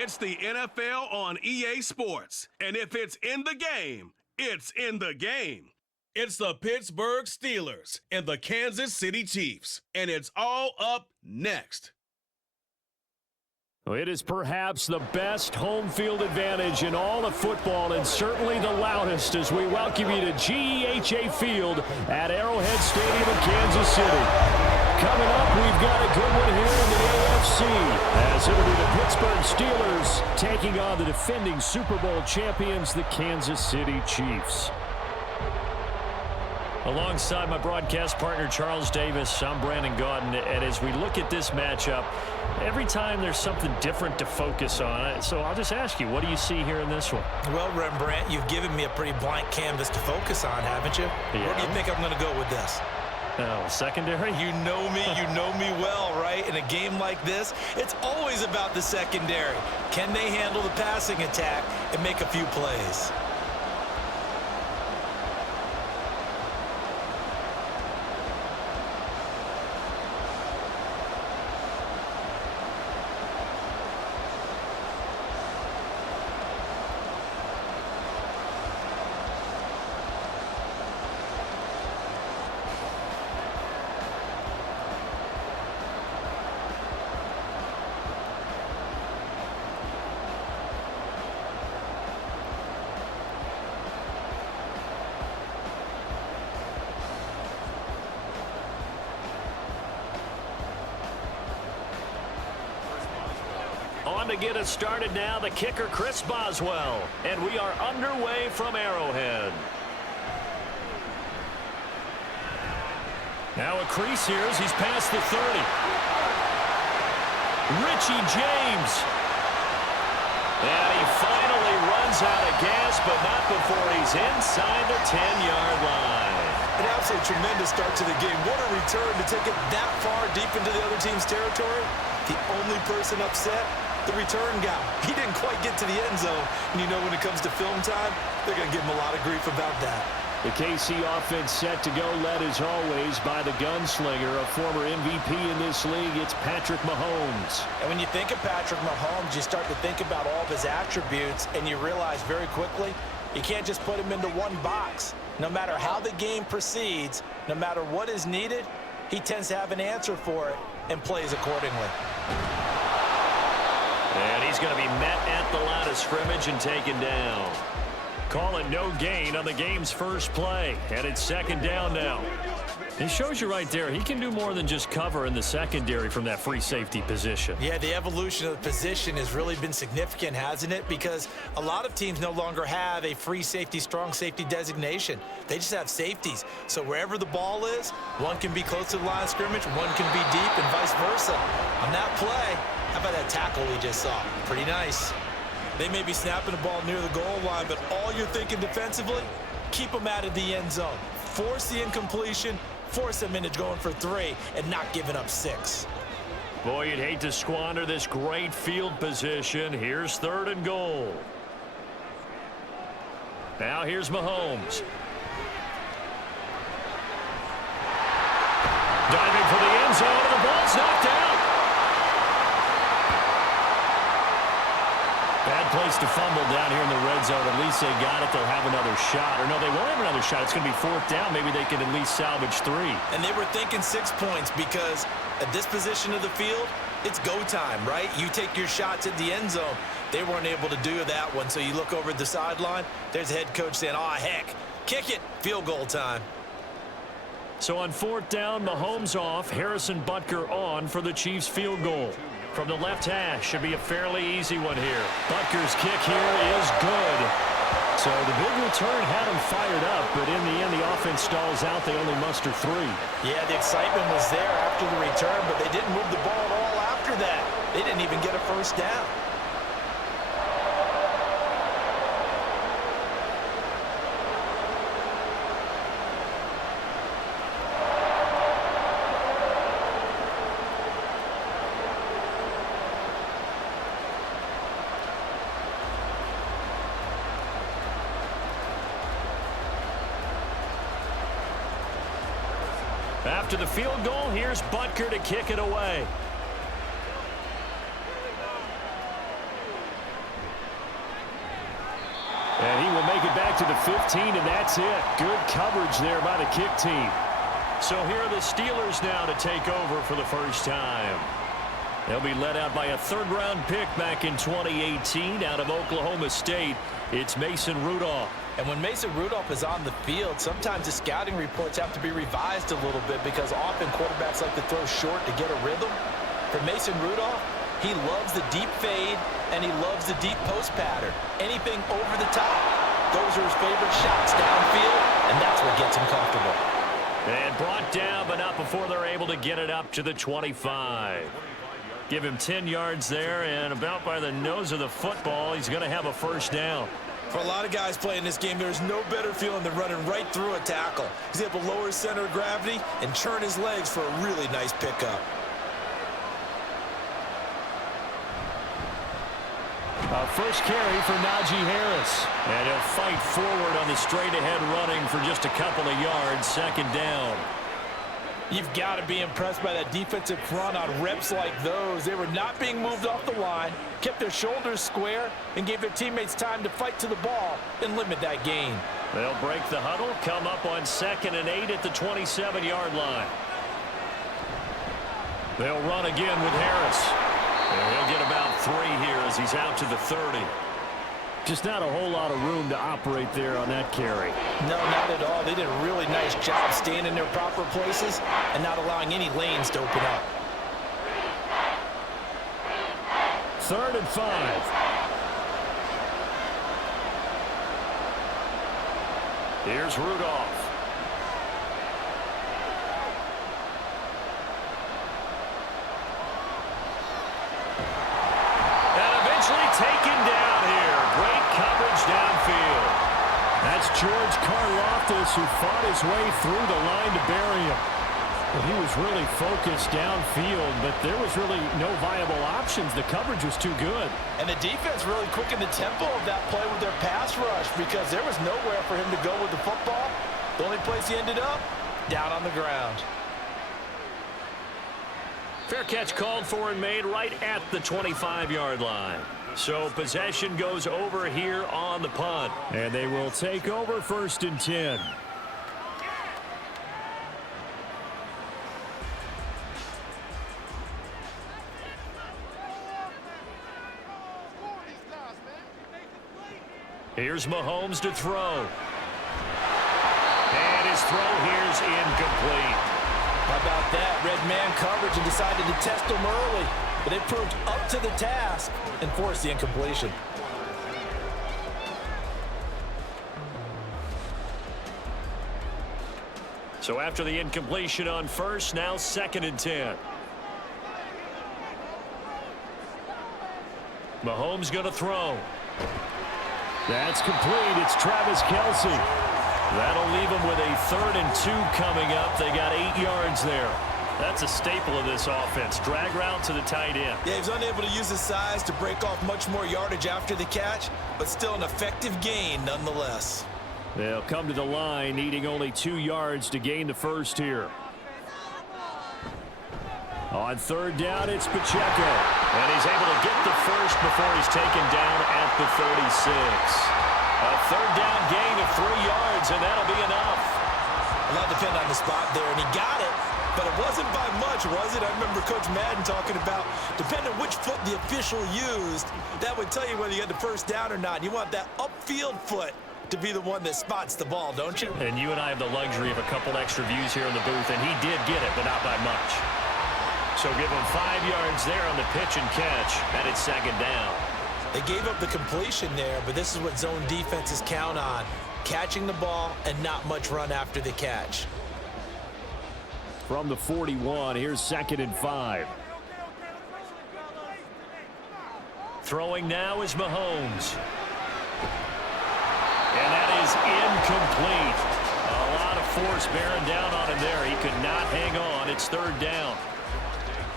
It's the NFL on EA Sports. And if it's in the game, it's in the game. It's the Pittsburgh Steelers and the Kansas City Chiefs. And it's all up next. It is perhaps the best home field advantage in all of football, and certainly the loudest, as we welcome you to GEHA Field at Arrowhead Stadium in Kansas City. Coming up, we've got a good one here in the AFC, as it'll be the Pittsburgh Steelers taking on the defending Super Bowl champions, the Kansas City Chiefs. Alongside my broadcast partner, Charles Davis, I'm Brandon Gaudin, and as we look at this matchup, every time there's something different to focus on. So I'll just ask you, what do you see here in this one? Well, Rembrandt, you've given me a pretty blank canvas to focus on, haven't you? Yeah. Where do you think I'm going to go with this? Oh, secondary? You know me well, right? In a game like this, it's always about the secondary. Can they handle the passing attack and make a few plays? On to get us started now, the kicker, Chris Boswell. And we are underway from Arrowhead. Now a crease here as he's past the 30. Richie James. And he finally runs out of gas, but not before he's inside the 10-yard line. An absolutely tremendous start to the game. What a return to take it that far deep into the other team's territory. The only person upset, the return guy. He didn't quite get to the end zone. And you know when it comes to film time, they're going to give him a lot of grief about that. The KC offense set to go, led as always by the gunslinger, a former MVP in this league. It's Patrick Mahomes. And when you think of Patrick Mahomes, you start to think about all of his attributes, and you realize very quickly you can't just put him into one box. No matter how the game proceeds, no matter what is needed, he tends to have an answer for it and plays accordingly. And he's going to be met at the line of scrimmage and taken down. Call it no gain on the game's first play. And it's second down now. It shows you right there, he can do more than just cover in the secondary from that free safety position. Yeah, the evolution of the position has really been significant, hasn't it? Because a lot of teams no longer have a free safety, strong safety designation. They just have safeties. So wherever the ball is, one can be close to the line of scrimmage, one can be deep, and vice versa. On that play, how about that tackle we just saw? Pretty nice. They may be snapping the ball near the goal line, but all you're thinking defensively, keep them out of the end zone. Force the incompletion, force them into going for 3, and not giving up 6. Boy, you'd hate to squander this great field position. Here's 3rd and goal. Now here's Mahomes. Diving for the end zone, and the ball's knocked out. Bad place to fumble down here in the red zone. At least they got it. They'll have another shot. Or no, they won't have another shot. It's going to be 4th down. Maybe they can at least salvage 3. And they were thinking 6 points because at this position of the field, it's go time, right? You take your shots at the end zone. They weren't able to do that one. So you look over at the sideline. There's the head coach saying, "Oh, heck, kick it. Field goal time." So on 4th down, Mahomes off. Harrison Butker on for the Chiefs field goal. From the left hash, should be a fairly easy one here. Butker's kick here is good. So the big return had him fired up, but in the end, the offense stalls out. They only muster 3. Yeah, the excitement was there after the return, but they didn't move the ball at all after that. They didn't even get a first down. After the field goal, here's Butker to kick it away. to the 15, and that's it. Good coverage there by the kick team. So here are the Steelers now to take over for the first time. They'll be led out by a third-round pick back in 2018 out of Oklahoma State. It's Mason Rudolph. And when Mason Rudolph is on the field, sometimes the scouting reports have to be revised a little bit because often quarterbacks like to throw short to get a rhythm. For Mason Rudolph, he loves the deep fade, and he loves the deep post pattern. Anything over the top, those are his favorite shots downfield, and that's what gets him comfortable. And brought down, but not before they're able to get it up to the 25. Give him 10 yards there, and about by the nose of the football, he's going to have a first down. For a lot of guys playing this game, there's no better feeling than running right through a tackle. He's able to lower his center of gravity and churn his legs for a really nice pickup. First carry for Najee Harris. And he'll fight forward on the straight-ahead running for just a couple of yards, second down. You've got to be impressed by that defensive front on reps like those. They were not being moved off the line, kept their shoulders square, and gave their teammates time to fight to the ball and limit that gain. They'll break the huddle, come up on 2nd and 8 at the 27-yard line. They'll run again with Harris. And he'll get about 3 here as he's out to the 30. Just not a whole lot of room to operate there on that carry. No, not at all. They did a really nice job staying in their proper places and not allowing any lanes to open up. 3rd and 5. Here's Rudolph. And eventually taken down here. Great coverage downfield. That's George Karlaftis who fought his way through the line to bury him. Well, he was really focused downfield, but there was really no viable options. The coverage was too good. And the defense really quickened the tempo of that play with their pass rush because there was nowhere for him to go with the football. The only place he ended up, down on the ground. Fair catch called for and made right at the 25-yard line. So possession goes over here on the punt. And they will take over 1st and 10. Here's Mahomes to throw. And his throw here's incomplete. How about that? Red man coverage and decided to test him early. But it proved up to the task and forced the incompletion. So after the incompletion on 1st, now 2nd and 10. Mahomes going to throw. That's complete. It's Travis Kelce. That'll leave them with a 3rd and 2 coming up. They got 8 yards there. That's a staple of this offense. Drag route to the tight end. Yeah, he was unable to use his size to break off much more yardage after the catch, but still an effective gain nonetheless. They'll come to the line, needing only 2 yards to gain the first here. On 3rd down, it's Pacheco. And he's able to get the first before he's taken down at the 36. A 3rd down gain of 3 yards, and that'll be enough. A lot depend on the spot there, and he got it, but it wasn't by much, was it? I remember Coach Madden talking about, depending on which foot the official used, that would tell you whether you had the first down or not. You want that upfield foot to be the one that spots the ball, don't you? And you and I have the luxury of a couple extra views here in the booth, and he did get it, but not by much. So give him 5 yards there on the pitch and catch, and it's 2nd down. They gave up the completion there, but this is what zone defenses count on. Catching the ball and not much run after the catch. From the 41, here's 2nd and 5. Throwing now is Mahomes. And that is incomplete. A lot of force bearing down on him there. He could not hang on. It's 3rd down.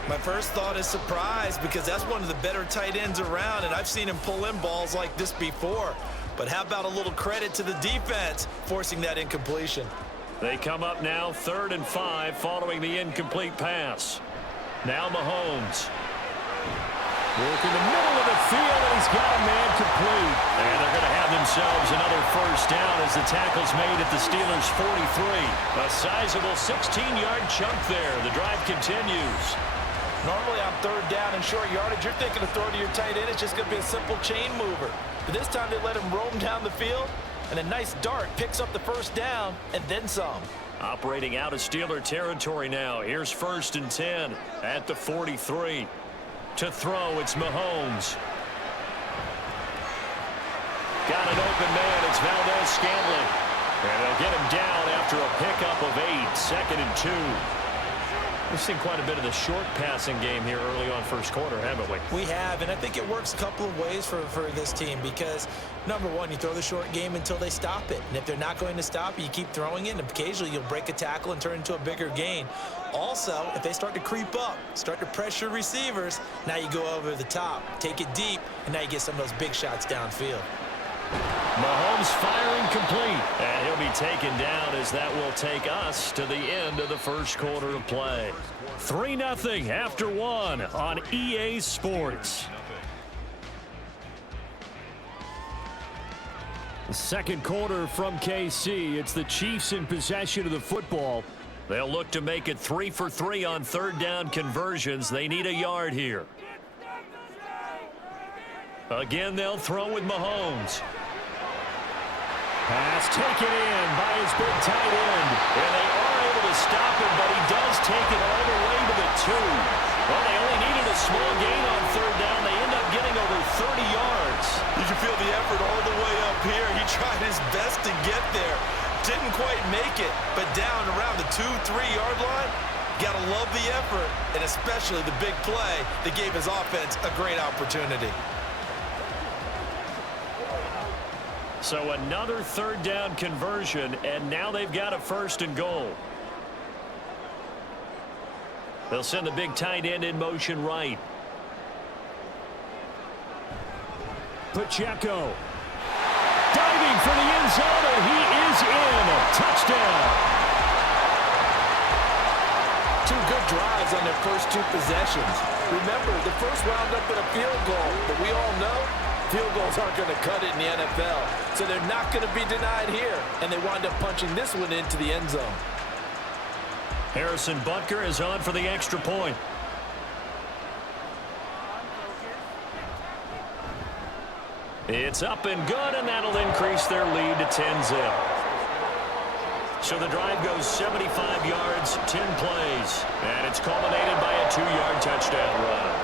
My first thought is surprise because that's one of the better tight ends around, and I've seen him pull in balls like this before. But how about a little credit to the defense forcing that incompletion? They come up now 3rd and 5 following the incomplete pass. Now Mahomes. Working the middle of the field, and he's got a man complete. And they're going to have themselves another first down as the tackle's made at the Steelers' 43. A sizable 16-yard chunk there. The drive continues. Normally on third down and short yardage, you're thinking of throwing to your tight end. It's just going to be a simple chain mover. But this time they let him roam down the field, and a nice dart picks up the first down and then some. Operating out of Steeler territory now. Here's 1st and 10 at the 43. To throw, it's Mahomes. Got an open man. It's Valdez-Scantling. And they'll get him down after a pickup of 8. 2nd and 2. We've seen quite a bit of the short passing game here early on first quarter, haven't we? We have, and I think it works a couple of ways for this team because, number one, you throw the short game until they stop it. And if they're not going to stop it, you keep throwing it, and occasionally you'll break a tackle and turn into a bigger gain. Also, if they start to creep up, start to pressure receivers, now you go over the top, take it deep, and now you get some of those big shots downfield. Mahomes firing complete, and he'll be taken down as that will take us to the end of the first quarter of play. 3-0 after 1 on EA Sports. The second quarter from KC. It's the Chiefs in possession of the football. They'll look to make it 3 for 3 on third down conversions. They need a yard here. Again, they'll throw with Mahomes. Pass taken in by his big tight end. And they are able to stop him, but he does take it all the way to the 2. Well, they only needed a small gain on third down. They end up getting over 30 yards. You can feel the effort all the way up here. He tried his best to get there. Didn't quite make it, but down around the 2-3-yard line, got to love the effort, and especially the big play that gave his offense a great opportunity. So another third down conversion, and now they've got a 1st and goal. They'll send the big tight end in motion right. Pacheco. Diving for the end zone, and he is in. Touchdown. 2 good drives on their first 2 possessions. Remember, the first wound up in a field goal, but we all know field goals aren't going to cut it in the NFL. So they're not going to be denied here, and they wind up punching this one into the end zone. Harrison Butker is on for the extra point. It's up and good, and that'll increase their lead to 10-zip. So the drive goes 75 yards, 10 plays, and it's culminated by a 2-yard touchdown run.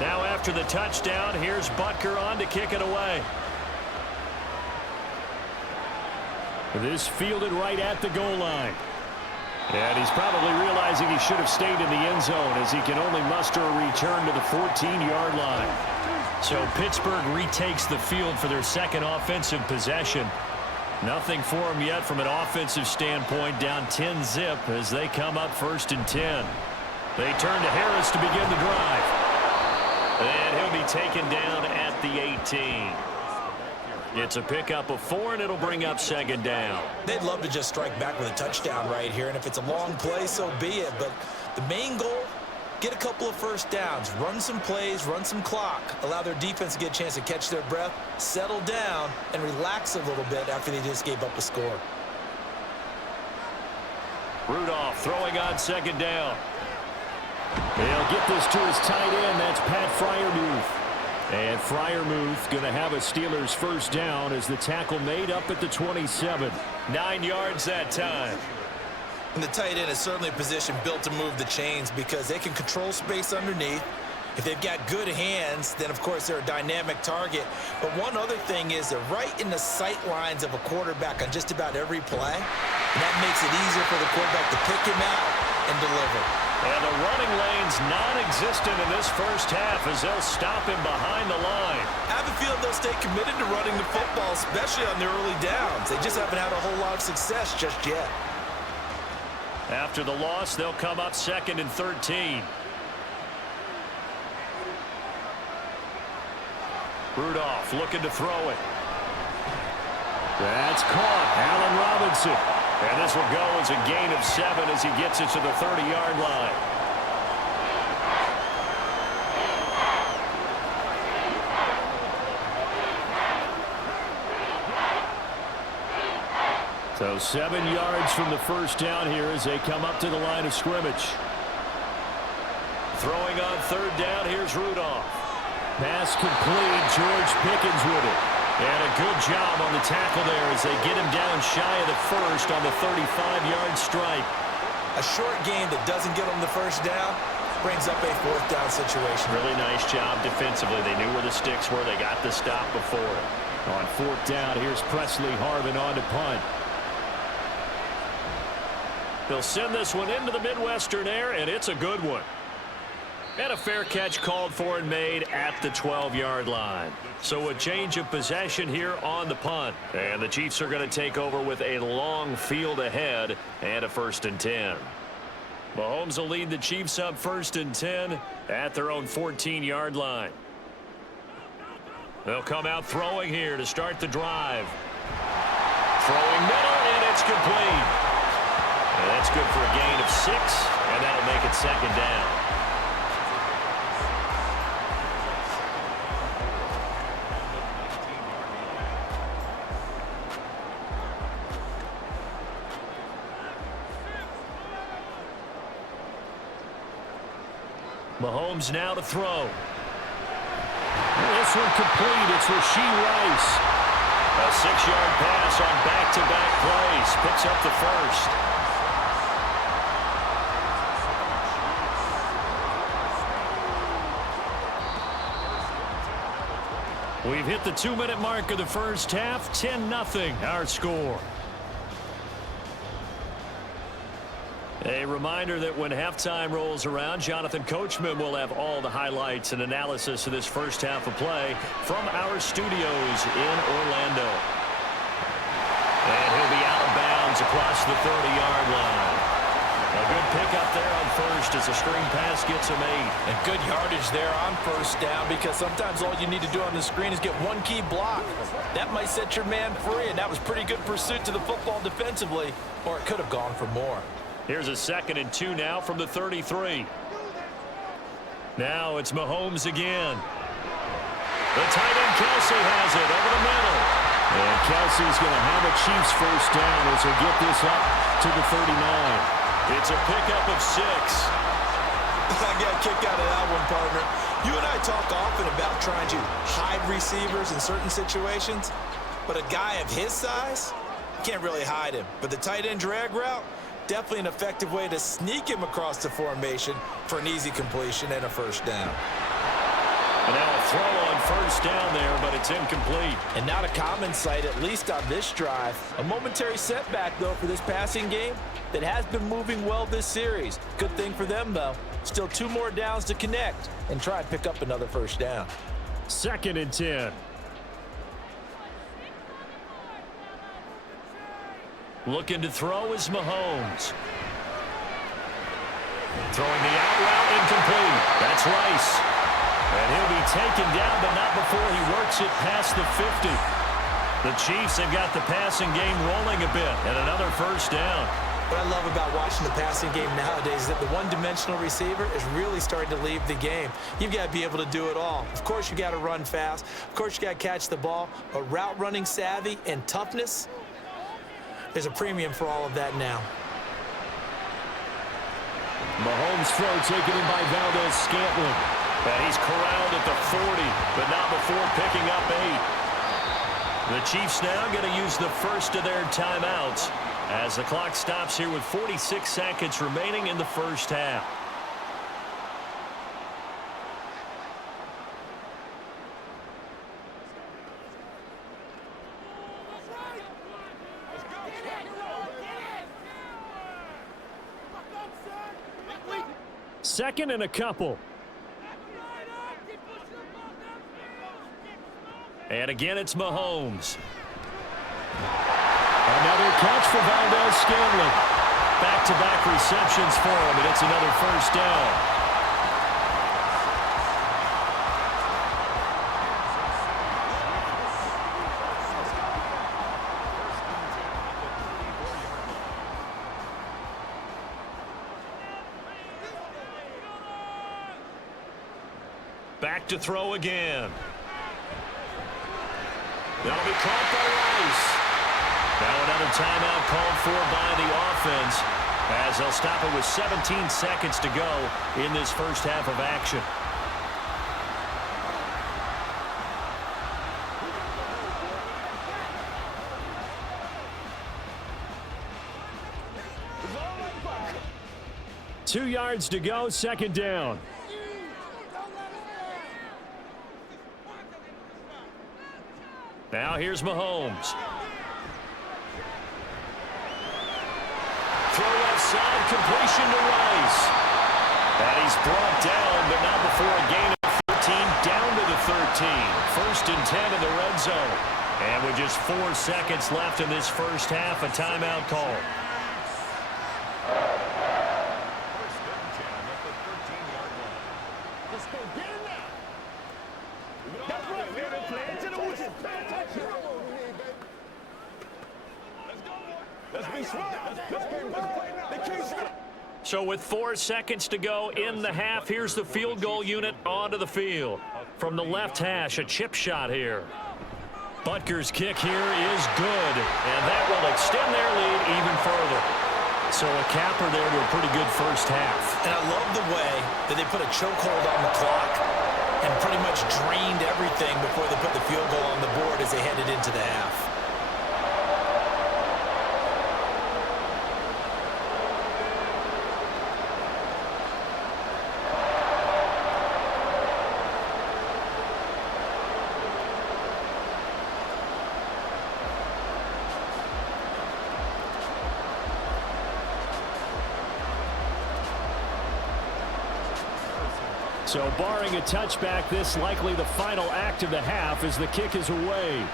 Now after the touchdown, here's Butker on to kick it away. This fielded right at the goal line. And he's probably realizing he should have stayed in the end zone as he can only muster a return to the 14-yard line. So Pittsburgh retakes the field for their second offensive possession. Nothing for them yet from an offensive standpoint, down 10-zip as they come up 1st and 10. They turn to Harris to begin the drive. And he'll be taken down at the 18. It's a pickup of 4, and it'll bring up 2nd down. They'd love to just strike back with a touchdown right here, and if it's a long play, so be it. But the main goal, get a couple of first downs, run some plays, run some clock, allow their defense to get a chance to catch their breath, settle down, and relax a little bit after they just gave up a score. Rudolph throwing on 2nd down. He'll get this to his tight end. That's Pat Freiermuth. And Freiermuth going to have a Steelers first down as the tackle made up at the 27. 9 yards that time. And the tight end is certainly a position built to move the chains because they can control space underneath. If they've got good hands, then of course they're a dynamic target. But one other thing is they're right in the sight lines of a quarterback on just about every play. And that makes it easier for the quarterback to pick him out and deliver. And the running lane's non-existent in this first half as they'll stop him behind the line. I have a feeling they'll stay committed to running the football, especially on the early downs. They just haven't had a whole lot of success just yet. After the loss, they'll come up 2nd and 13. Rudolph looking to throw it. That's caught. Allen Robinson. And this will go as a gain of 7 as he gets it to the 30-yard line. So 7 yards from the first down here as they come up to the line of scrimmage. Throwing on 3rd down, here's Rudolph. Pass complete. George Pickens with it. And a good job on the tackle there as they get him down shy of the first on the 35-yard strike. A short game that doesn't get them the first down brings up a 4th down situation. Really nice job defensively. They knew where the sticks were. They got the stop before it. On 4th down, here's Presley Harvin on to punt. They'll send this one into the Midwestern air, and it's a good one. And a fair catch called for and made at the 12-yard line. So a change of possession here on the punt. And the Chiefs are going to take over with a long field ahead and a 1st and 10. Mahomes will lead the Chiefs up 1st and 10 at their own 14-yard line. They'll come out throwing here to start the drive. Throwing middle, and it's complete. And that's good for a gain of 6, and that'll make it 2nd down. Mahomes now to throw. This one complete. It's Rashee Rice. A 6-yard pass on back-to-back plays. Picks up the first. We've hit the 2-minute mark of the first half. 10-0 our score. A reminder that when halftime rolls around, Jonathan Coachman will have all the highlights and analysis of this first half of play from our studios in Orlando. And he'll be out of bounds across the 30-yard line. A good pickup there on first as a screen pass gets him 8. And good yardage there on 1st down, because sometimes all you need to do on the screen is get one key block. That might set your man free, and that was pretty good pursuit to the football defensively, or it could have gone for more. Here's a 2nd and 2 now from the 33. Now it's Mahomes again. The tight end Kelsey has it over the middle. And Kelsey's going to have a Chiefs first down as they get this up to the 39. It's a pickup of 6. I got a kick out of that one, partner. You and I talk often about trying to hide receivers in certain situations, but a guy of his size, you can't really hide him. But the tight end drag route, definitely an effective way to sneak him across the formation for an easy completion and a first down. And now a throw on first down there, but it's incomplete. And not a common sight, at least on this drive. A momentary setback, though, for this passing game that has been moving well this series. Good thing for them, though. Still 2 more downs to connect and try and pick up another first down. 2nd and 10. Looking to throw is Mahomes. Throwing the out route, incomplete. That's Rice. And he'll be taken down, but not before he works it past the 50. The Chiefs have got the passing game rolling a bit, and another first down. What I love about watching the passing game nowadays is that the one-dimensional receiver is really starting to leave the game. You've got to be able to do it all. Of course, you got to run fast. Of course, you got to catch the ball. But route running savvy and toughness, there's a premium for all of that now. Mahomes' throw taken in by Valdez-Scantling. And he's corralled at the 40, but not before picking up 8. The Chiefs now going to use the first of their timeouts as the clock stops here with 46 seconds remaining in the first half. Second and a couple. And again, it's Mahomes. Another catch for Valdez-Scantling. Back-to-back receptions for him, and it's another first down. Back to throw again. That'll be caught by Rice. Now another timeout called for by the offense as they'll stop it with 17 seconds to go in this first half of action. Two yards to go, second down. Now here's Mahomes. Throw left side, completion to Rice. And he's brought down, but not before a gain of 13, down to the 13. First and 10 in the red zone. And with just 4 seconds left in this first half, a timeout call. So with 4 seconds to go in the half, here's the field goal unit onto the field. From the left hash, a chip shot here. Butker's kick here is good, and that will extend their lead even further. So a capper there to a pretty good first half. And I love the way that they put a chokehold on the clock and pretty much drained everything before they put the field goal on the board as they headed into the half. So barring a touchback, this likely the final act of the half as the kick is away.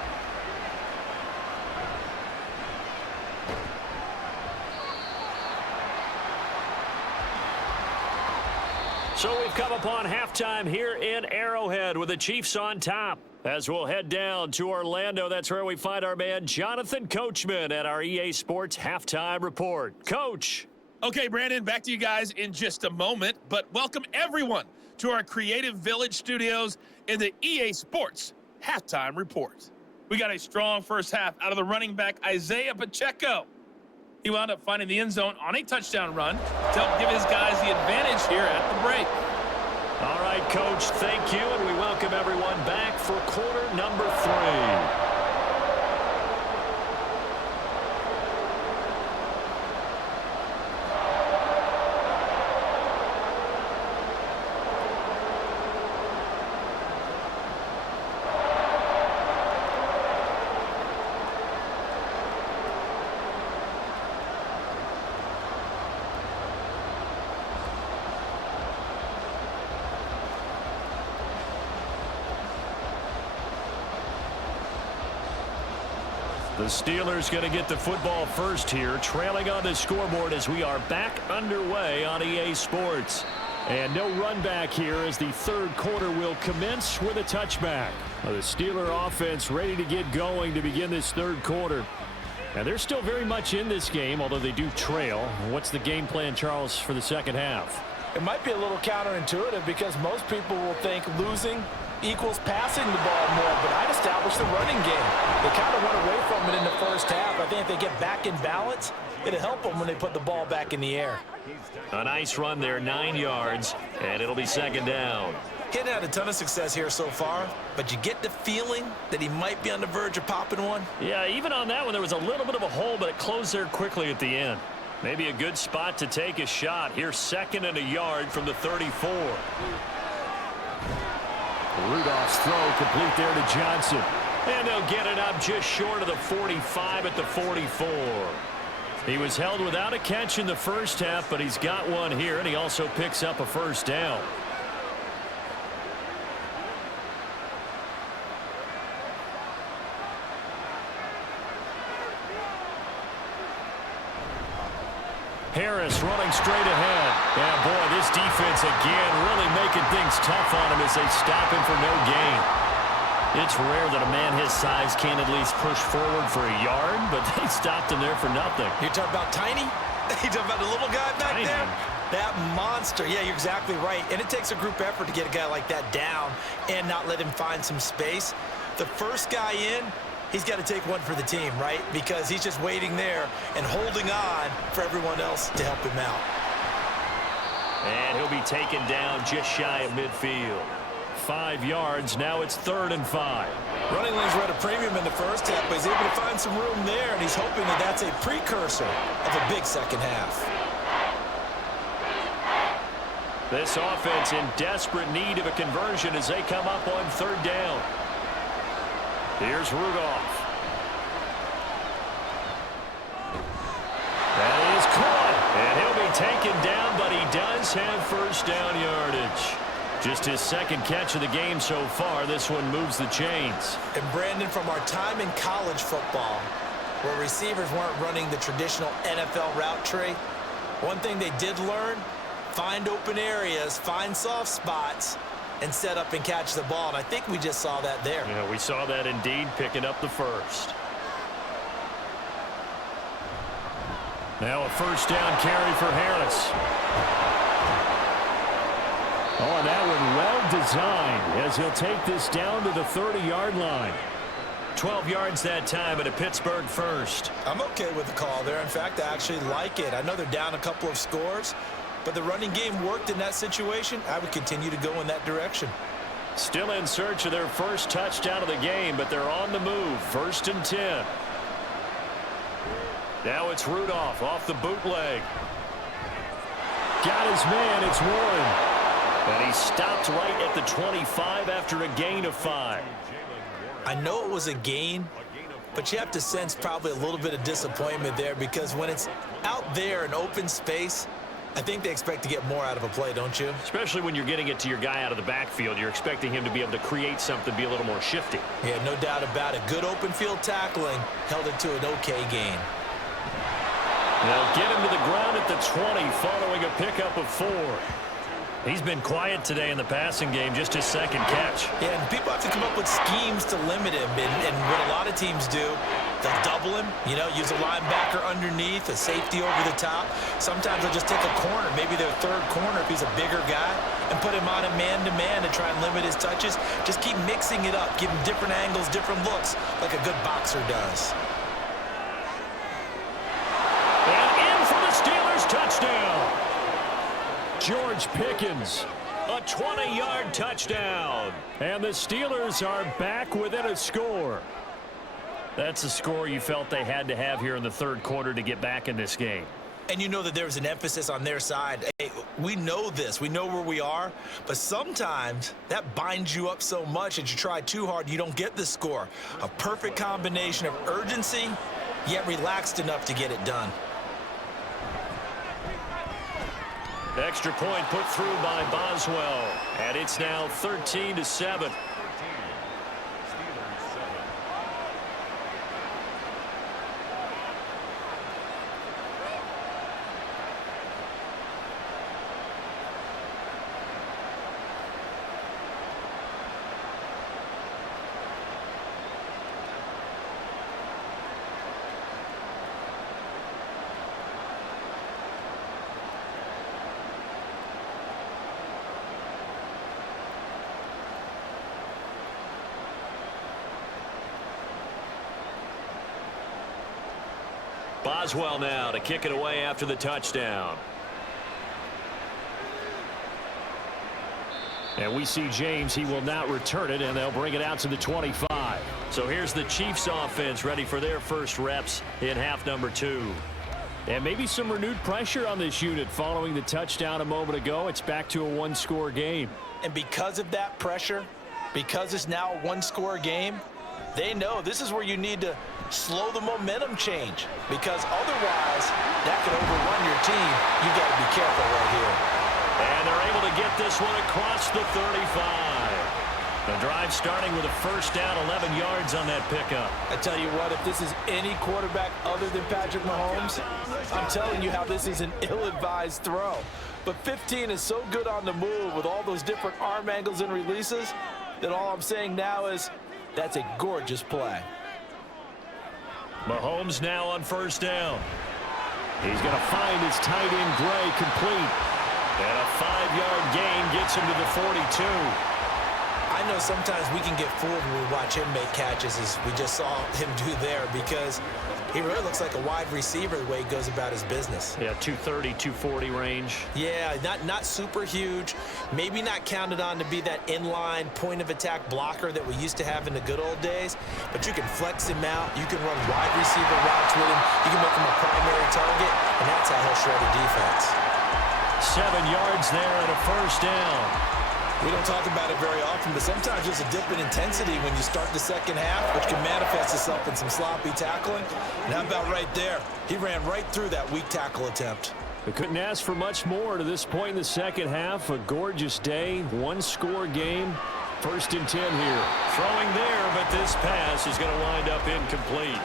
So we've come upon halftime here in Arrowhead with the Chiefs on top. As we'll head down to Orlando, that's where we find our man Jonathan Coachman at our EA Sports Halftime Report. Coach. Okay, Brandon, back to you guys in just a moment, but welcome everyone to our Creative Village studios in the EA Sports Halftime Report. We got a strong first half out of the running back Isaiah Pacheco. He wound up finding the end zone on a touchdown run to help give his guys the advantage here at the break. All right, Coach, thank you, and we welcome everyone back for quarter number 3. The Steelers going to get the football first here, trailing on the scoreboard as we are back underway on EA Sports. And no run back here as the third quarter will commence with a touchback. The Steeler offense ready to get going to begin this third quarter. And they're still very much in this game, although they do trail. What's the game plan, Charles, for the second half? It might be a little counterintuitive because most people will think losing equals passing the ball more, but I'd establish the running game. They kind of went away from it in the first half. I think if they get back in balance, it'll help them when they put the ball back in the air. A nice run there, 9 yards, and it'll be second down. He hadn't had a ton of success here so far, but you get the feeling that he might be on the verge of popping one. Yeah, even on that one, there was a little bit of a hole, but it closed there quickly at the end. Maybe a good spot to take a shot. Here's second and a yard from the 34. Rudolph's throw complete there to Johnson. And they'll get it up just short of the 45 at the 44. He was held without a catch in the first half, but he's got one here, and he also picks up a first down. Harris running straight ahead. And boy, this defense again really making things tough on him as they stop him for no gain. It's rare that a man his size can at least push forward for a yard, but they stopped him there for nothing. You're talking about tiny? You're talking about the little guy back Tiny. there? That monster. Yeah, you're exactly right. And it takes a group effort to get a guy like that down and not let him find some space. The first guy in, he's got to take one for the team, right? Because he's just waiting there and holding on for everyone else to help him out. And he'll be taken down just shy of midfield. 5 yards. Now it's 3rd and 5. Running lanes were at a premium in the first half, but he's able to find some room there, and he's hoping that that's a precursor of a big second half. This offense in desperate need of a conversion as they come up on 3rd down. Here's Rudolph. That is caught, and he'll be taken down, but he does have first down yardage. Just his 2nd catch of the game so far. This one moves the chains. And Brandon, from our time in college football, where receivers weren't running the traditional NFL route tree, one thing they did learn, find open areas, find soft spots, and set up and catch the ball. And I think we just saw that there. Yeah, we saw that indeed, picking up the first. Now a first down carry for Harris. Oh, and that one well designed as he'll take this down to the 30-yard line. 12 yards that time at a Pittsburgh first. I'm okay with the call there. In fact, I actually like it. I know they're down a couple of scores, but the running game worked in that situation. I would continue to go in that direction. Still in search of their first touchdown of the game, but they're on the move. 1st and 10. Now it's Rudolph off the bootleg. Got his man. It's Warren. And he stopped right at the 25 after a gain of 5. I know it was a gain, but you have to sense probably a little bit of disappointment there, because when it's out there in open space, I think they expect to get more out of a play, don't you? Especially when you're getting it to your guy out of the backfield. You're expecting him to be able to create something, be a little more shifty. Yeah, no doubt about it. Good open field tackling held it to an okay gain. They'll get him to the ground at the 20 following a pickup of 4. He's been quiet today in the passing game, just his 2nd catch. Yeah, and people have to come up with schemes to limit him. And what a lot of teams do, they'll double him, use a linebacker underneath, a safety over the top. Sometimes they'll just take a corner, maybe their 3rd corner if he's a bigger guy, and put him on a man-to-man to try and limit his touches. Just keep mixing it up, give him different angles, different looks, like a good boxer does. And in for the Steelers touchdown. George Pickens, a 20-yard touchdown. And the Steelers are back within a score. That's a score you felt they had to have here in the 3rd quarter to get back in this game. And you know that there's an emphasis on their side. Hey, we know this. We know where we are. But sometimes that binds you up so much that you try too hard, you don't get the score. A perfect combination of urgency, yet relaxed enough to get it done. Extra point put through by Boswell. And it's now 13-7. Boswell now to kick it away after the touchdown. And we see James. He will not return it, and they'll bring it out to the 25. So here's the Chiefs offense ready for their first reps in half number 2. And maybe some renewed pressure on this unit following the touchdown a moment ago. It's back to a 1-score game. And because of that pressure, because it's now a 1-score game, they know this is where you need to slow the momentum change, because otherwise that could overrun your team. You got to be careful right here. And they're able to get this one across the 35. The drive starting with a first down, 11 yards on that pickup. I tell you what, if this is any quarterback other than Patrick Mahomes, I'm telling you how this is an ill-advised throw. But 15 is so good on the move with all those different arm angles and releases that all I'm saying now is that's a gorgeous play. Mahomes now on first down. He's going to find his tight end Gray complete. And a 5-yard gain gets him to the 42. I know sometimes we can get fooled when we watch him make catches, as we just saw him do there, because he really looks like a wide receiver the way he goes about his business. Yeah, 230, 240 range. Yeah, not super huge. Maybe not counted on to be that inline point-of-attack blocker that we used to have in the good old days, but you can flex him out. You can run wide receiver routes with him. You can make him a primary target, and that's how he'll shred a defense. 7 yards there and a first down. We don't talk about it very often, but sometimes there's a dip in intensity when you start the second half, which can manifest itself in some sloppy tackling. And how about right there? He ran right through that weak tackle attempt. We couldn't ask for much more to this point in the second half. A gorgeous day, one-score game. 1st and 10 here. Throwing there, but this pass is going to wind up incomplete.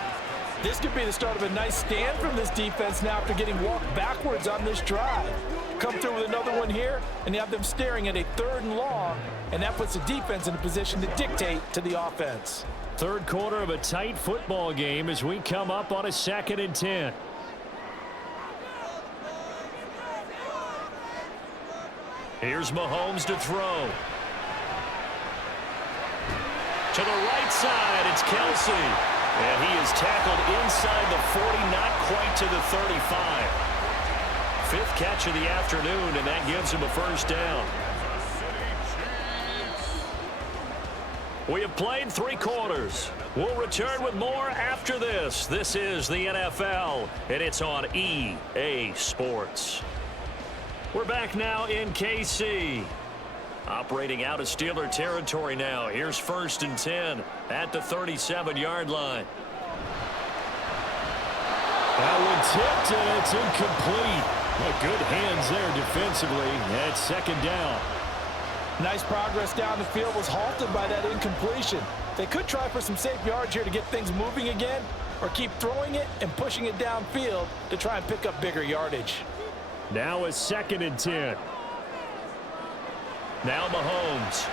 This could be the start of a nice stand from this defense now after getting walked backwards on this drive. Come through with another one here, and you have them staring at a 3rd and long, and that puts the defense in a position to dictate to the offense. Third quarter of a tight football game as we come up on a 2nd and 10. Here's Mahomes to throw. To the right side, it's Kelsey. And he is tackled inside the 40, not quite to the 35. 5th catch of the afternoon, and that gives him a first down. We have played 3 quarters. We'll return with more after this. This is the NFL, and it's on EA Sports. We're back now in KC. Operating out of Steeler territory now. Here's 1st and 10 at the 37-yard line. That one tipped, and it's incomplete. Good hands there defensively. That's 2nd down. Nice progress down the field was halted by that incompletion. They could try for some safe yards here to get things moving again, or keep throwing it and pushing it downfield to try and pick up bigger yardage. Now a 2nd and 10. Now Mahomes.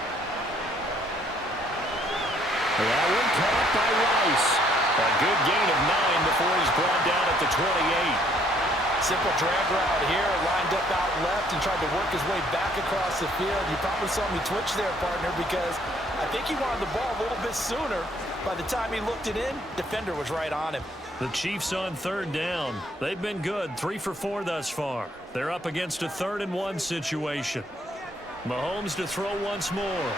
That one caught by Rice. A good gain of 9 before he's brought down at the 28. Simple drag route here, lined up out left and tried to work his way back across the field. You probably saw me twitch there, partner, because I think he wanted the ball a little bit sooner. By the time he looked it in, defender was right on him. The Chiefs on 3rd down. They've been good, 3 for 4 thus far. They're up against a 3rd and 1 situation. Mahomes to throw once more.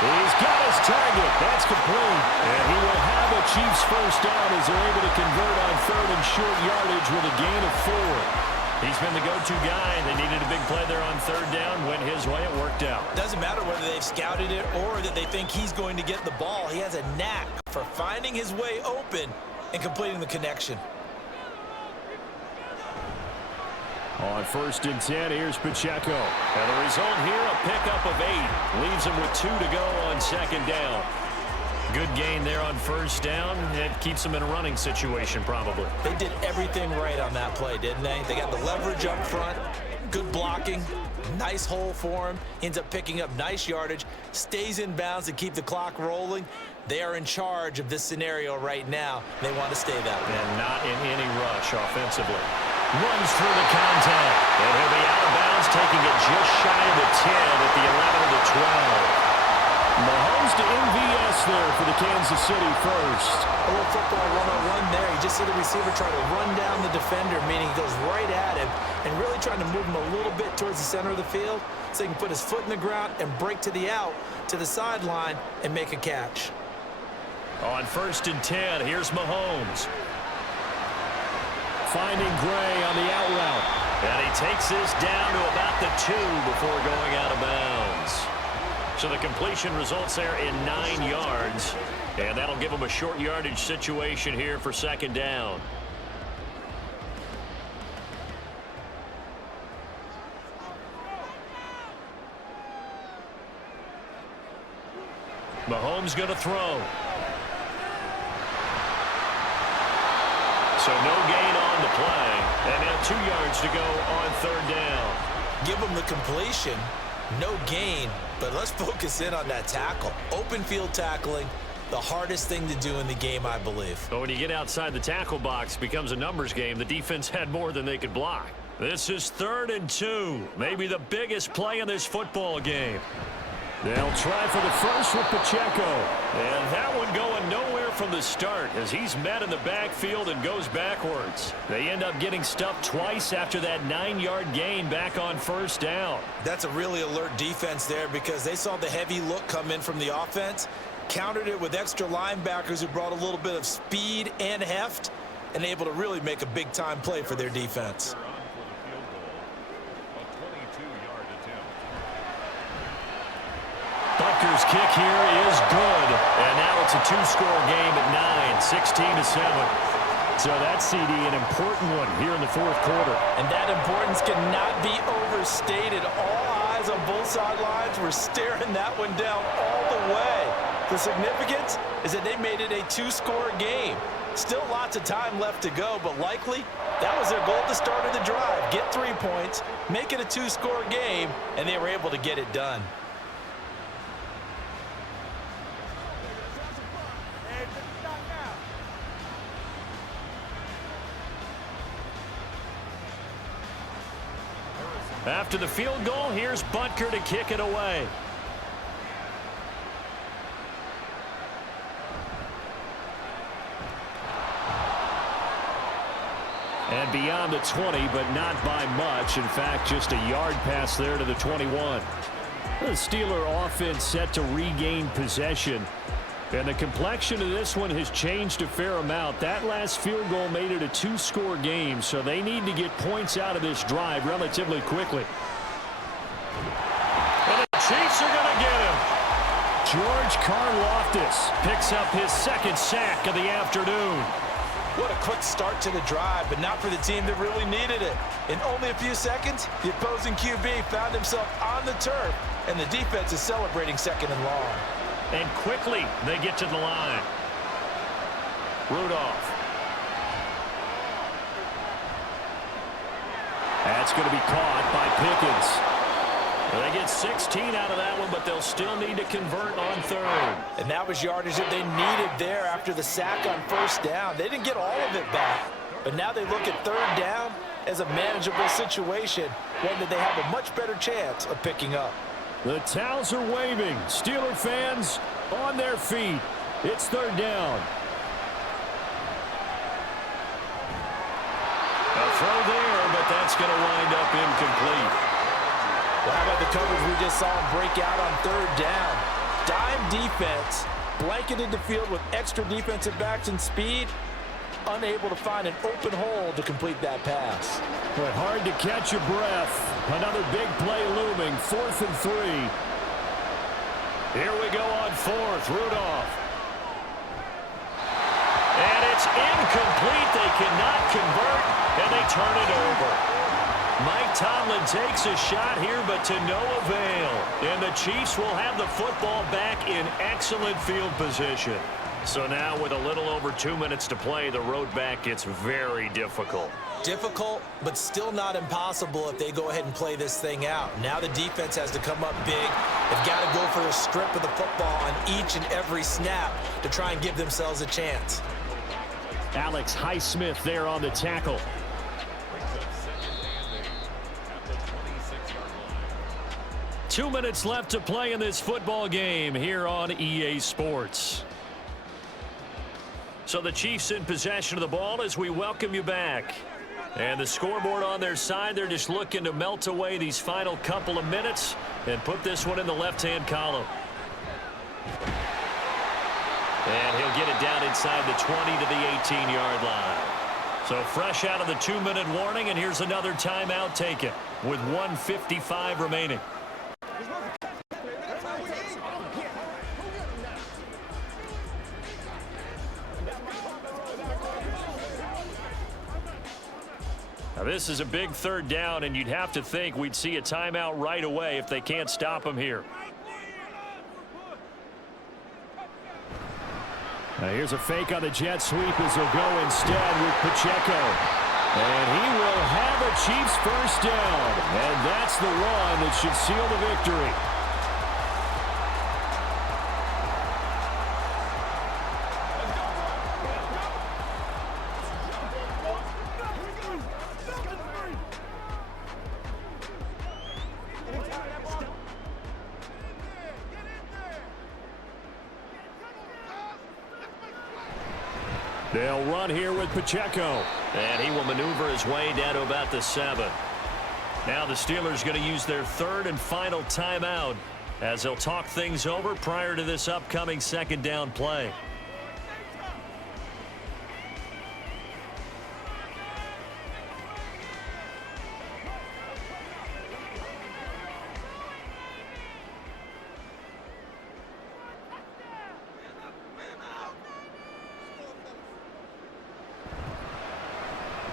He's got his target. That's complete. And he will have a Chiefs first down as they're able to convert on 3rd and short yardage with a gain of 4. He's been the go-to guy. They needed a big play there on 3rd down. Went his way. It worked out. Doesn't matter whether they've scouted it or that they think he's going to get the ball. He has a knack for finding his way open and completing the connection. On 1st and 10, here's Pacheco. And the result here, a pickup of 8. Leaves him with 2 to go on 2nd down. Good gain there on 1st down. It keeps him in a running situation, probably. They did everything right on that play, didn't they? They got the leverage up front, good blocking, nice hole for him. Ends up picking up nice yardage, stays in bounds to keep the clock rolling. They are in charge of this scenario right now. They want to stay that way. And not in any rush offensively. Runs through the contact. And he'll be out of bounds, taking it just shy of the 10 at the 11 of the 12. Mahomes to MVS there for the Kansas City first. A little football 101 there. You just see the receiver try to run down the defender, meaning he goes right at him and really trying to move him a little bit towards the center of the field so he can put his foot in the ground and break to the out, to the sideline, and make a catch. On 1st and 10, here's Mahomes. Finding Gray on the out route. And he takes this down to about the 2 before going out of bounds. So the completion results there in 9 yards. And that'll give him a short yardage situation here for 2nd down. Mahomes going to throw. So no gain on the play. And now 2 yards to go on third down. Give them the completion. No gain. But let's focus in on that tackle. Open field tackling, the hardest thing to do in the game, I believe. But when you get outside the tackle box, it becomes a numbers game. The defense had more than they could block. This is 3rd and 2. Maybe the biggest play in this football game. They'll try for the first with Pacheco. And that one going nowhere from the start as he's met in the backfield and goes backwards. They end up getting stuffed twice after that 9-yard gain back on first down. That's a really alert defense there because they saw the heavy look come in from the offense, countered it with extra linebackers who brought a little bit of speed and heft, and able to really make a big-time play for their defense. Butker's kick here is good. And now it's a 2-score game at 9, 16-7. So that CD, an important one here in the 4th quarter. And that importance cannot be overstated. All eyes on both sidelines were staring that one down all the way. The significance is that they made it a 2-score game. Still lots of time left to go, but likely that was their goal at the start of the drive. Get 3 points, make it a 2-score game, and they were able to get it done. After the field goal, here's Butker to kick it away. And beyond the 20, but not by much. In fact, just a yard pass there to the 21. The Steeler offense set to regain possession. And the complexion of this one has changed a fair amount. That last field goal made it a 2-score game, so they need to get points out of this drive relatively quickly. And the Chiefs are going to get him. George Karlaftis picks up his 2nd sack of the afternoon. What a quick start to the drive, but not for the team that really needed it. In only a few seconds, the opposing QB found himself on the turf, and the defense is celebrating 2nd and long. And quickly, they get to the line. Rudolph. That's going to be caught by Pickens. They get 16 out of that one, but they'll still need to convert on 3rd. And that was yardage that they needed there after the sack on 1st down. They didn't get all of it back, but now they look at 3rd down as a manageable situation, one that they have a much better chance of picking up. The towels are waving. Steeler fans on their feet. It's 3rd down. A throw there, but that's going to wind up incomplete. Well, how about the coverage we just saw him break out on 3rd down? Dime defense, blanketed the field with extra defensive backs and speed, unable to find an open hole to complete that pass. But hard to catch your breath. Another big play looming, 4th and 3. Here we go on 4th, Rudolph. And it's incomplete. They cannot convert, and they turn it over. Mike Tomlin takes a shot here, but to no avail. And the Chiefs will have the football back in excellent field position. So now with a little over 2 minutes to play, the road back gets very difficult. Difficult, but still not impossible if they go ahead and play this thing out. Now the defense has to come up big. They've got to go for a strip of the football on each and every snap to try and give themselves a chance. Alex Highsmith there on the tackle. Two minutes left to play in this football game here on EA Sports. So the Chiefs in possession of the ball as we welcome you back. And the scoreboard on their side, they're just looking to melt away these final couple of minutes and put this one in the left-hand column. And he'll get it down inside the 20 to the 18-yard line. So fresh out of the 2-minute warning, and here's another timeout taken with 1:55 remaining. Now this is a big 3rd down, and you'd have to think we'd see a timeout right away if they can't stop them here. Now here's a fake on the jet sweep as he'll go instead with Pacheco. And he will have a Chiefs first down. And that's the run that should seal the victory. They'll run here with Pacheco. And he will maneuver his way down to about the 7. Now the Steelers going to use their third and final timeout as they'll talk things over prior to this upcoming second down play.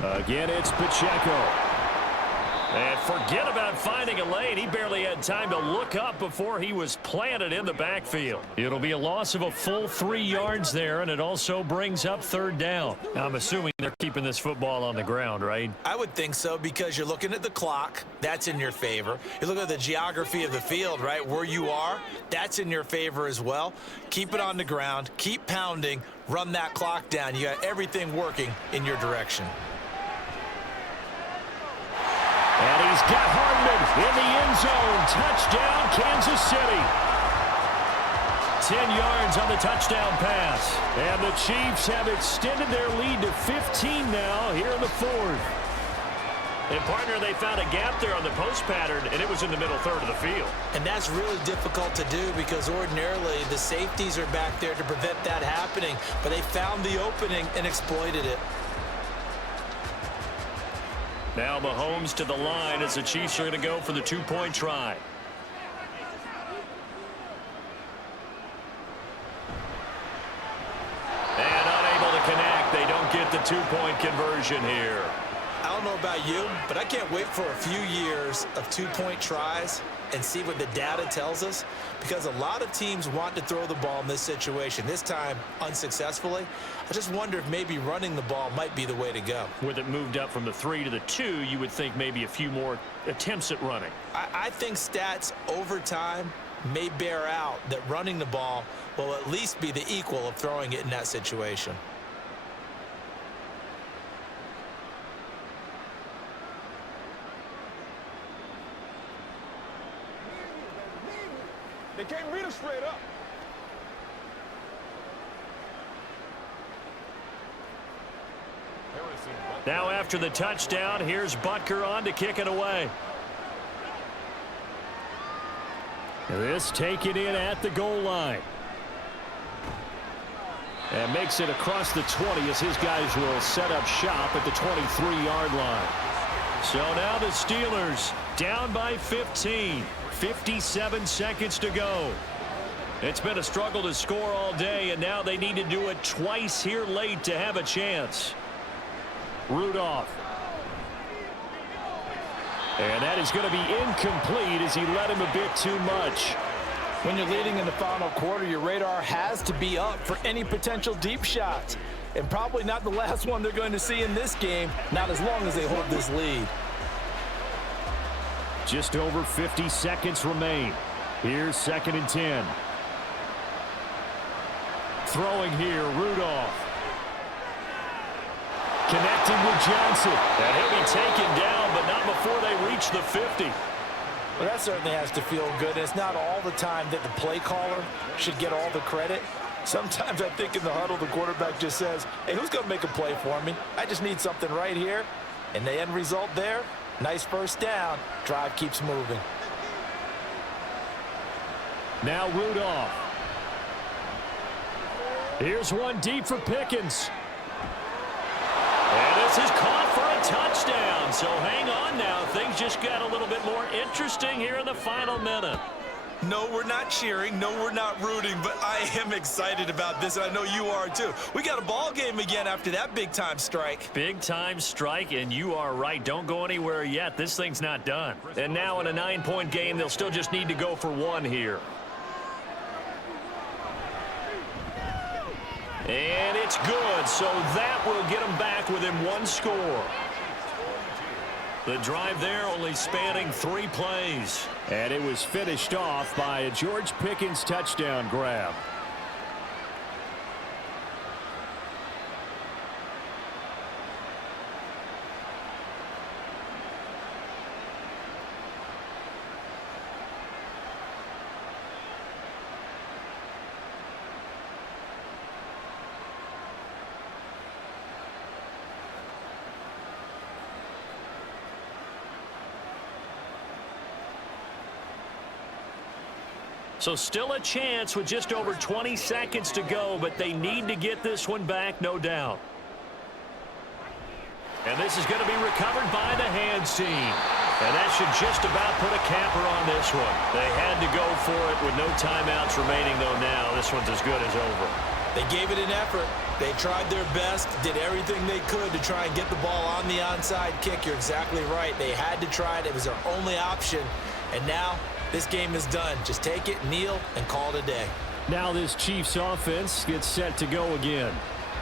Again, it's Pacheco. And forget about finding a lane. He barely had time to look up before he was planted in the backfield. It'll be a loss of a full 3 yards there, and it also brings up third down. Now, I'm assuming they're keeping this football on the ground, right? I would think so because you're looking at the clock. That's in your favor. You look at the geography of the field, right, where you are. That's in your favor as well. Keep it on the ground. Keep pounding. Run that clock down. You got everything working in your direction. And he's got Hardman in the end zone. Touchdown, Kansas City. 10 yards on the touchdown pass. And the Chiefs have extended their lead to 15 now here in the fourth. And, partner, they found a gap there on the post pattern, and it was in the middle third of the field. And that's really difficult to do because ordinarily the safeties are back there to prevent that happening. But they found the opening and exploited it. Now Mahomes to the line as the Chiefs are going to go for the 2-point try. And unable to connect. They don't get the 2-point conversion here. I don't know about you, but I can't wait for a few years of 2-point tries and see what the data tells us, because a lot of teams want to throw the ball in this situation. This time, unsuccessfully. I just wonder if maybe running the ball might be the way to go. With it moved up from the 3 to the 2, you would think maybe a few more attempts at running. I think stats over time may bear out that running the ball will at least be the equal of throwing it in that situation. They can't read us straight up. Now after the touchdown, here's Butker on to kick it away. This taken in at the goal line. And makes it across the 20 as his guys will set up shop at the 23-yard line. So now the Steelers down by 15. 57 seconds to go. It's been a struggle to score all day, and now they need to do it twice here late to have a chance. Rudolph. And that is going to be incomplete as he led him a bit too much. When you're leading in the final quarter, your radar has to be up for any potential deep shots. And probably not the last one they're going to see in this game, not as long as they hold this lead. Just over 50 seconds remain. Here's 2nd and 10. Throwing here, Rudolph. Connecting with Johnson. And he'll be taken down, but not before they reach the 50. Well, that certainly has to feel good. It's not all the time that the play caller should get all the credit. Sometimes I think in the huddle, the quarterback just says, hey, who's going to make a play for me? I just need something right here. And the end result there, nice first down. Drive keeps moving. Now Rudolph. Here's one deep for Pickens. And this is caught for a touchdown. So hang on now. Things just got a little bit more interesting here in the final minute. No, we're not cheering. No, we're not rooting, but I am excited about this, and I know you are too. We got a ball game again after that big-time strike. Big-time strike, and you are right. Don't go anywhere yet. This thing's not done. And now in a 9-point game, they'll still just need to go for one here. And it's good, so that will get them back within one score. The drive there only spanning 3 plays. And it was finished off by a George Pickens touchdown grab. So still a chance with just over 20 seconds to go, but they need to get this one back, no doubt. And this is going to be recovered by the hands team. And that should just about put a capper on this one. They had to go for it with no timeouts remaining, though now. This one's as good as over. They gave it an effort. They tried their best, did everything they could to try and get the ball on the onside kick. You're exactly right. They had to try it. It was their only option. And now this game is done. Just take it, kneel, and call it a day. Now this Chiefs offense gets set to go again.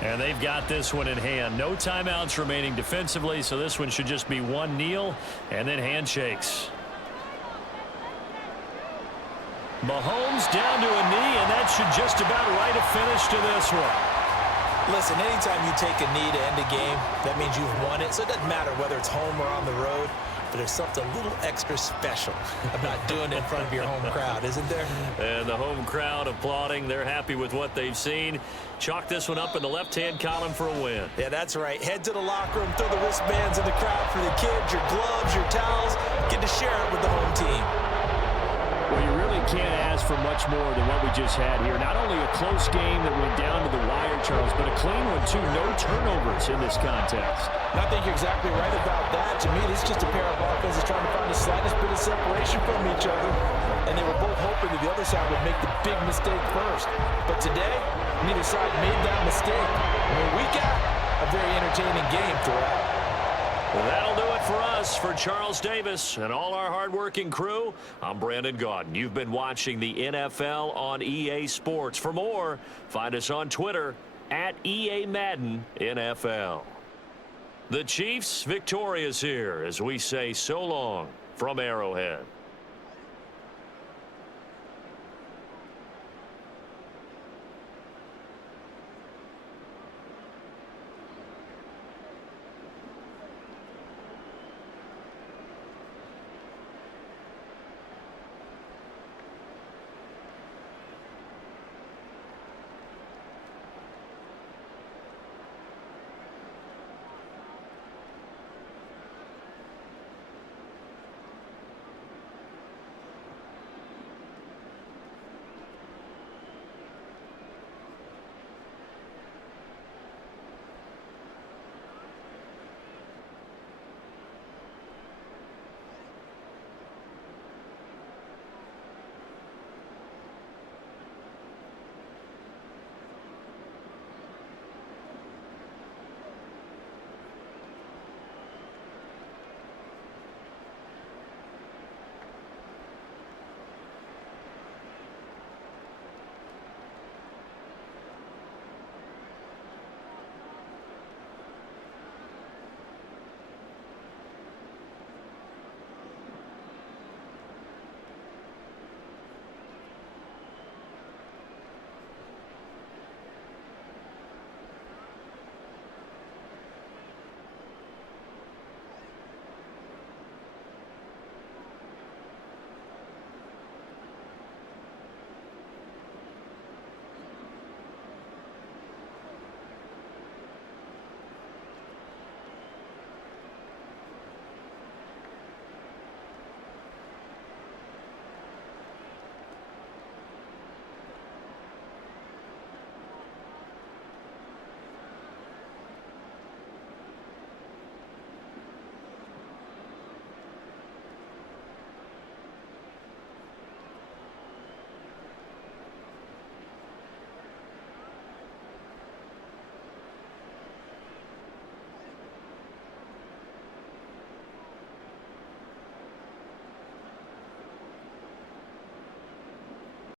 And they've got this one in hand. No timeouts remaining defensively, so this one should just be one kneel and then handshakes. Mahomes down to a knee, and that should just about write a finish to this one. Listen, anytime you take a knee to end a game, that means you've won it. So it doesn't matter whether it's home or on the road. But there's something a little extra special about doing it in front of your home crowd, isn't there? And the home crowd applauding. They're happy with what they've seen. Chalk this one up in the left-hand column for a win. Yeah, that's right. Head to the locker room, throw the wristbands in the crowd for the kids, your gloves, your towels. Get to share it with the home team. Well, you really can't ask for much more than what we just had here. Not only a close game that went down to the wire, Charles, but a clean one, too. No turnovers in this contest. I think you're exactly right about that. To me, this is just a pair of offenses trying to find the slightest bit of separation from each other. And they were both hoping that the other side would make the big mistake first. But today, neither side made that mistake. I mean, we got a very entertaining game throughout. Well, that'll do it for us. For Charles Davis and all our hardworking crew, I'm Brandon Gaudin. You've been watching the NFL on EA Sports. For more, find us on Twitter at EA Madden NFL. The Chiefs victorious here as we say so long from Arrowhead.